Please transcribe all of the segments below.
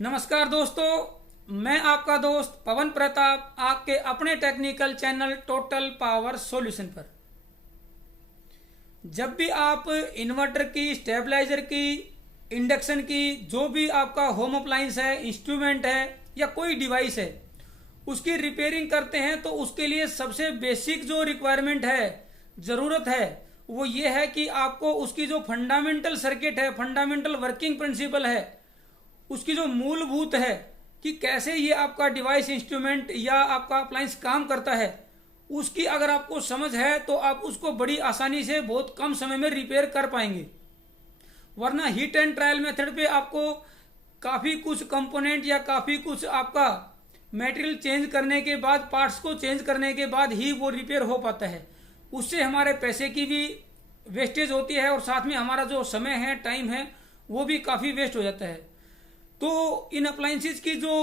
नमस्कार दोस्तों, मैं आपका दोस्त पवन प्रताप आपके अपने technical channel total power solution पर। जब भी आप इन्वर्टर की, स्टेबलाइजर की, इंडक्शन की, जो भी आपका होम अप्लायंस है, इंस्ट्रूमेंट है या कोई डिवाइस है, उसकी रिपेयरिंग करते हैं तो उसके लिए सबसे बेसिक जो रिक्वायरमेंट है, ज़रूरत है, वो ये है कि आपको उसकी जो फंडामेंटल सर्किट है, फंडामेंटल वर्किंग प्रिंसिपल है, उसकी जो मूलभूत है कि कैसे ये आपका डिवाइस, इंस्ट्रूमेंट या आपका अप्लायंस काम करता है, उसकी अगर आपको समझ है तो आप उसको बड़ी आसानी से बहुत कम समय में रिपेयर कर पाएंगे। वरना हिट एंड ट्रायल मेथड पे आपको काफ़ी कुछ कंपोनेंट या काफ़ी कुछ आपका मटेरियल चेंज करने के बाद, पार्ट्स को चेंज करने के बाद ही वो रिपेयर हो पाता है। उससे हमारे पैसे की भी वेस्टेज होती है और साथ में हमारा जो समय है, टाइम है, वो भी काफ़ी वेस्ट हो जाता है। तो इन अप्लायंसेज की जो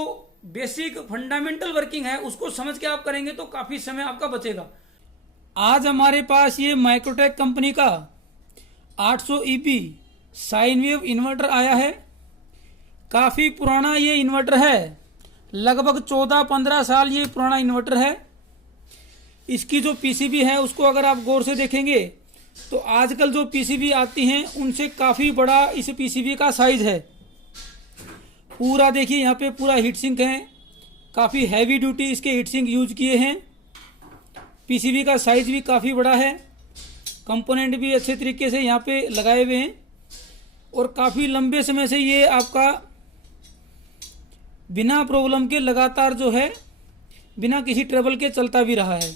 बेसिक फंडामेंटल वर्किंग है उसको समझ के आप करेंगे तो काफ़ी समय आपका बचेगा। आज हमारे पास ये माइक्रोटेक कंपनी का 800 EB साइन वेव इन्वर्टर आया है। काफ़ी पुराना ये इन्वर्टर है, लगभग 14-15 साल ये पुराना इन्वर्टर है। इसकी जो पीसीबी है उसको अगर आप गौर से देखेंगे तो आजकल जो पीसीबी आती हैं उनसे काफ़ी बड़ा इस पीसीबी का साइज है। पूरा देखिए, यहाँ पे पूरा हीट सिंक है, काफ़ी हैवी ड्यूटी इसके हीट सिंक यूज किए हैं। पीसीबी का साइज भी काफ़ी बड़ा है, कंपोनेंट भी अच्छे तरीके से यहाँ पे लगाए हुए हैं और काफ़ी लंबे समय से ये आपका बिना प्रॉब्लम के लगातार जो है, बिना किसी ट्रबल के चलता भी रहा है।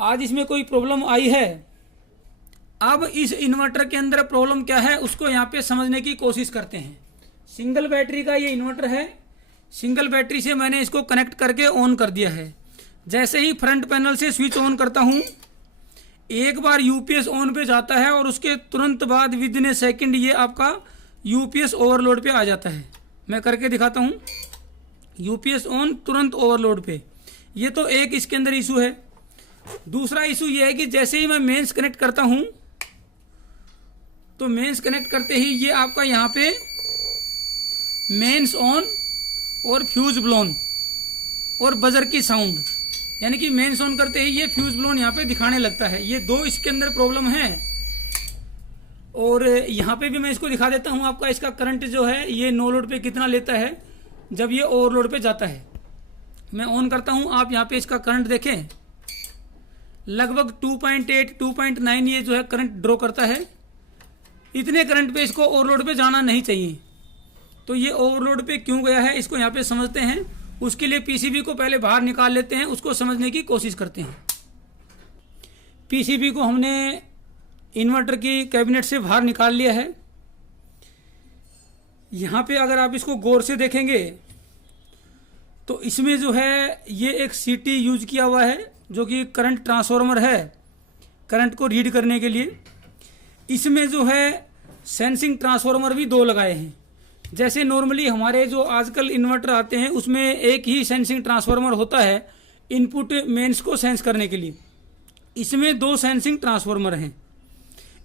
आज इसमें कोई प्रॉब्लम आई है। अब इस इन्वर्टर के अंदर प्रॉब्लम क्या है उसको यहाँ पे समझने की कोशिश करते हैं। सिंगल बैटरी का ये इन्वर्टर है। सिंगल बैटरी से मैंने इसको कनेक्ट करके ऑन कर दिया है। जैसे ही फ्रंट पैनल से स्विच ऑन करता हूँ, एक बार यूपीएस ऑन पे जाता है और उसके तुरंत बाद विदिन ए सेकेंड ये आपका यूपीएस ओवरलोड पे आ जाता है। मैं करके दिखाता हूँ। यूपीएस ऑन, तुरंत ओवरलोड पे। ये तो एक इसके अंदर इशू है। दूसरा इशू ये है कि जैसे ही मैं मेंस कनेक्ट करता हूँ तो मेंस कनेक्ट करते ही ये आपका यहाँ पे मेंस ऑन और फ्यूज ब्लोन और बजर की साउंड, यानी कि मेंस ऑन करते ही ये फ्यूज ब्लोन यहाँ पे दिखाने लगता है। ये दो इसके अंदर प्रॉब्लम है। और यहाँ पे भी मैं इसको दिखा देता हूँ आपका इसका करंट जो है ये नो लोड पे कितना लेता है जब ये ओवरलोड पे जाता है। मैं ऑन करता हूँ, आप यहाँ पे इसका करंट देखें, लगभग 2.8 2.9 ये जो है करंट ड्रॉ करता है। इतने करंट पे इसको ओवरलोड पे जाना नहीं चाहिए। तो ये ओवरलोड पे क्यों गया है इसको यहाँ पे समझते हैं। उसके लिए पीसीबी को पहले बाहर निकाल लेते हैं, उसको समझने की कोशिश करते हैं। पीसीबी को हमने इन्वर्टर की कैबिनेट से बाहर निकाल लिया है। यहाँ पे अगर आप इसको गौर से देखेंगे तो इसमें जो है ये एक सीटी यूज किया हुआ है जो कि करंट ट्रांसफार्मर है, करंट को रीड करने के लिए। इसमें जो है सेंसिंग ट्रांसफार्मर भी दो लगाए हैं। जैसे नॉर्मली हमारे जो आजकल इन्वर्टर आते हैं उसमें एक ही सेंसिंग ट्रांसफार्मर होता है इनपुट मेंस को सेंस करने के लिए। इसमें दो सेंसिंग ट्रांसफार्मर हैं,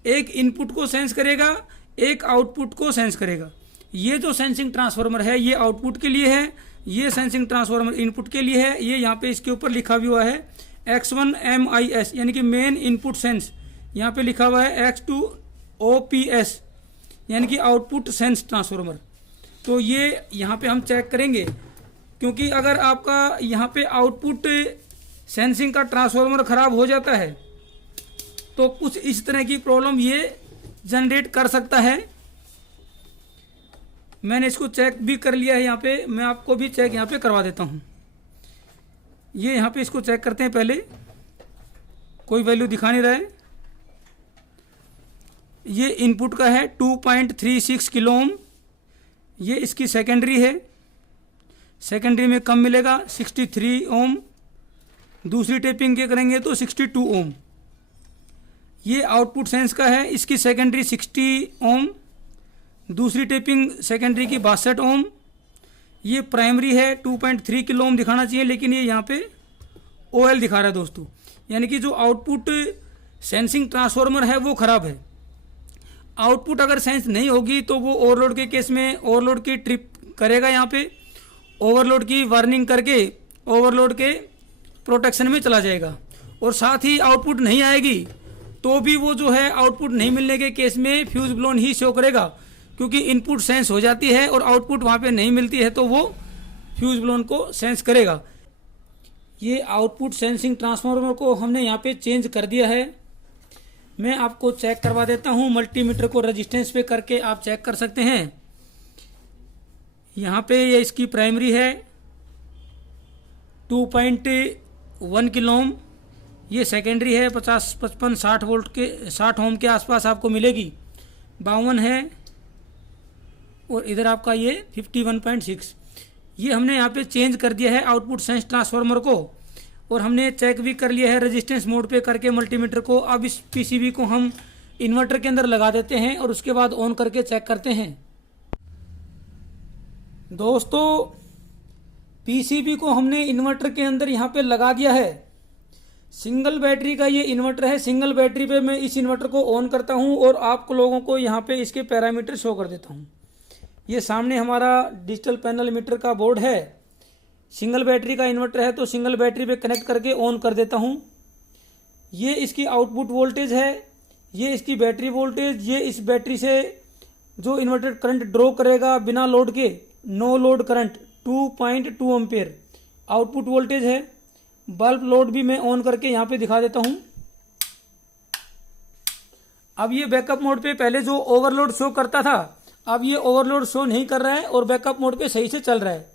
एक इनपुट को सेंस करेगा, एक आउटपुट को सेंस करेगा। ये जो सेंसिंग ट्रांसफार्मर है ये आउटपुट के लिए है, ये सेंसिंग ट्रांसफार्मर इनपुट के लिए है। ये यहाँ पे इसके ऊपर लिखा भी हुआ है X1 MIS, यानी कि मेन इनपुट सेंस। यहाँ पे लिखा हुआ है X2 OPS, यानी कि आउटपुट सेंस ट्रांसफार्मर। तो ये यहाँ पे हम चेक करेंगे, क्योंकि अगर आपका यहाँ पे आउटपुट सेंसिंग का ट्रांसफार्मर खराब हो जाता है तो कुछ इस तरह की प्रॉब्लम ये जनरेट कर सकता है। मैंने इसको चेक भी कर लिया है यहाँ पे, मैं आपको भी चेक यहाँ पे करवा देता हूँ। ये यहाँ पे इसको चेक करते हैं पहले, कोई वैल्यू दिखा नहीं रहा है। ये इनपुट का है 2.36 किलो ओम, ये इसकी सेकेंडरी है। सेकेंडरी में कम मिलेगा 63 ओम, दूसरी टेपिंग के करेंगे तो 62 ओम। ये आउटपुट सेंस का है, इसकी सेकेंडरी 60 ओम, दूसरी टेपिंग सेकेंडरी की 62 ओम। ये प्राइमरी है, 2.3 किलो ओम दिखाना चाहिए लेकिन ये यहाँ पे OL दिखा रहा है दोस्तों, यानी कि जो आउटपुट सेंसिंग ट्रांसफार्मर है वो खराब है। आउटपुट अगर सेंस नहीं होगी तो वो ओवरलोड के केस में ओवरलोड की ट्रिप करेगा, यहाँ पे ओवरलोड की वार्निंग करके ओवरलोड के प्रोटेक्शन में चला जाएगा। और साथ ही आउटपुट नहीं आएगी तो भी वो जो है आउटपुट नहीं मिलने के केस में फ्यूज ब्लोन ही शो करेगा, क्योंकि इनपुट सेंस हो जाती है और आउटपुट वहाँ पे नहीं मिलती है तो वो फ्यूज ब्लोन को सेंस करेगा। ये आउटपुट सेंसिंग ट्रांसफार्मर को हमने यहाँ पे चेंज कर दिया है। मैं आपको चेक करवा देता हूँ, मल्टीमीटर को रेजिस्टेंस पे करके आप चेक कर सकते हैं। यहाँ पे ये इसकी प्राइमरी है 2.1 किलो ओम, ये सेकेंडरी है 50, 55, 60 वोल्ट के 60 ओम के आसपास आपको मिलेगी, 52 है, और इधर आपका ये 51.6। ये हमने यहाँ पे चेंज कर दिया है आउटपुट सेंस ट्रांसफार्मर को, और हमने चेक भी कर लिया है रेजिस्टेंस मोड पे करके मल्टीमीटर को। अब इस पीसीबी को हम इन्वर्टर के अंदर लगा देते हैं और उसके बाद ऑन करके चेक करते हैं। दोस्तों, पीसीबी को हमने इन्वर्टर के अंदर यहाँ पे लगा दिया है। सिंगल बैटरी का ये इन्वर्टर है। सिंगल बैटरी पे मैं इस इन्वर्टर को ऑन करता हूँ और आप लोगों को यहाँ पे इसके पैरामीटर शो कर देता हूँ। ये सामने हमारा डिजिटल पैनल मीटर का बोर्ड है। सिंगल बैटरी का इन्वर्टर है तो सिंगल बैटरी पे कनेक्ट करके ऑन कर देता हूँ। ये इसकी आउटपुट वोल्टेज है, ये इसकी बैटरी वोल्टेज, ये इस बैटरी से जो इन्वर्टर करंट ड्रॉ करेगा बिना लोड के, no load current 2.2 ampere output voltage है। बल्ब लोड भी मैं ऑन करके यहाँ पे दिखा देता हूँ। अब ये बैकअप मोड पे पहले जो ओवरलोड शो करता था, अब ये ओवरलोड शो नहीं कर रहा है और बैकअप मोड पे सही से चल रहा है।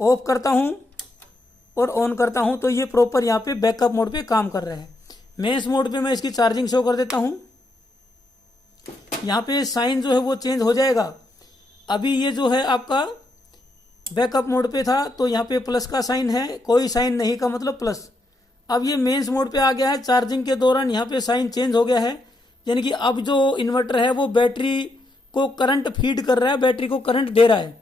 ऑफ करता हूँ और ऑन करता हूँ तो ये प्रॉपर यहाँ पे बैकअप मोड पे काम कर रहा है। मेंस मोड पे मैं इसकी चार्जिंग शो कर देता हूँ। यहाँ पे साइन जो है वो चेंज हो जाएगा। अभी ये जो है आपका बैकअप मोड पे था तो यहाँ पे प्लस का साइन है, कोई साइन नहीं का मतलब प्लस। अब ये मेंस मोड पे आ गया है। चार्जिंग के दौरान यहाँ पे साइन चेंज हो गया है, यानी कि अब जो इन्वर्टर है वो बैटरी को करंट फीड कर रहा है, बैटरी को करंट दे रहा है।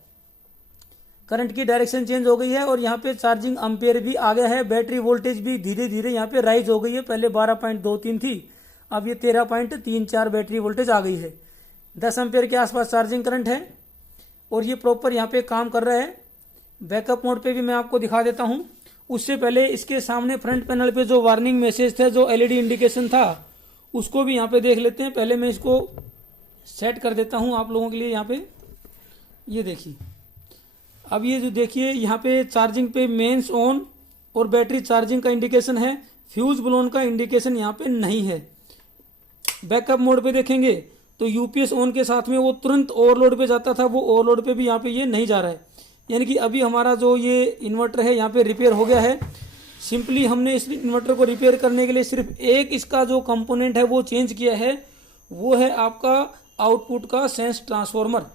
करंट की डायरेक्शन चेंज हो गई है और यहाँ पे चार्जिंग एम्पेयर भी आ गया है। बैटरी वोल्टेज भी धीरे धीरे यहाँ पे राइज हो गई है। पहले 12.23 थी, अब ये 13.34 बैटरी वोल्टेज आ गई है। 10 एम्पेयर के आसपास चार्जिंग करंट है और ये प्रॉपर यहाँ पे काम कर रहा है। बैकअप मोड पे भी मैं आपको दिखा देता हूँ। उससे पहले इसके सामने फ्रंट पैनल पे जो वार्निंग मैसेज था, जो एलईडी इंडिकेशन था, उसको भी यहाँ पे देख लेते हैं। पहले मैं इसको सेट कर देता हूँ आप लोगों के लिए। यहाँ पे ये देखिए, अब ये जो देखिए यहाँ पे चार्जिंग पे मेंस ऑन और बैटरी चार्जिंग का इंडिकेशन है, फ्यूज ब्लोन का इंडिकेशन यहाँ पे नहीं है। बैकअप मोड पे देखेंगे तो यूपीएस ऑन के साथ में वो तुरंत ओवरलोड पे जाता था, वो ओवरलोड पे भी यहाँ पे ये नहीं जा रहा है। यानी कि अभी हमारा जो ये इन्वर्टर है यहाँ पे रिपेयर हो गया है। सिंपली हमने इस इन्वर्टर को रिपेयर करने के लिए सिर्फ एक इसका जो कंपोनेंट है वो चेंज किया है, वो है आपका आउटपुट का सेंस ट्रांसफार्मर।